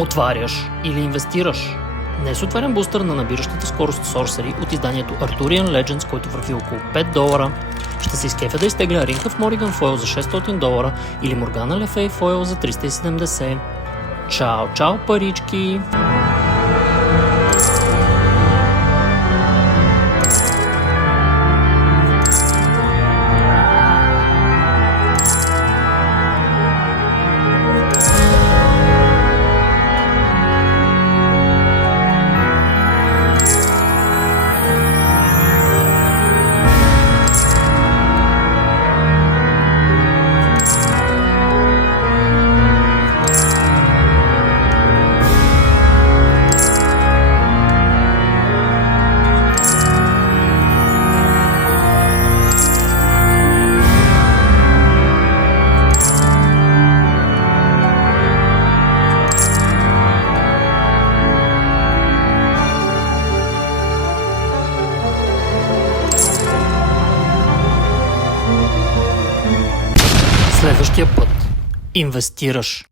Отваряш или инвестираш? Днес отварям бустър на набиращата скорост Sorcery от изданието Arthurian Legends, който върви около $5. Ще се изкефя да изтегля Ринка в Morrigan Foil за $600 или Morgana Le Fay Foil за $370. Чао, чао парички! Следващия път инвестираш.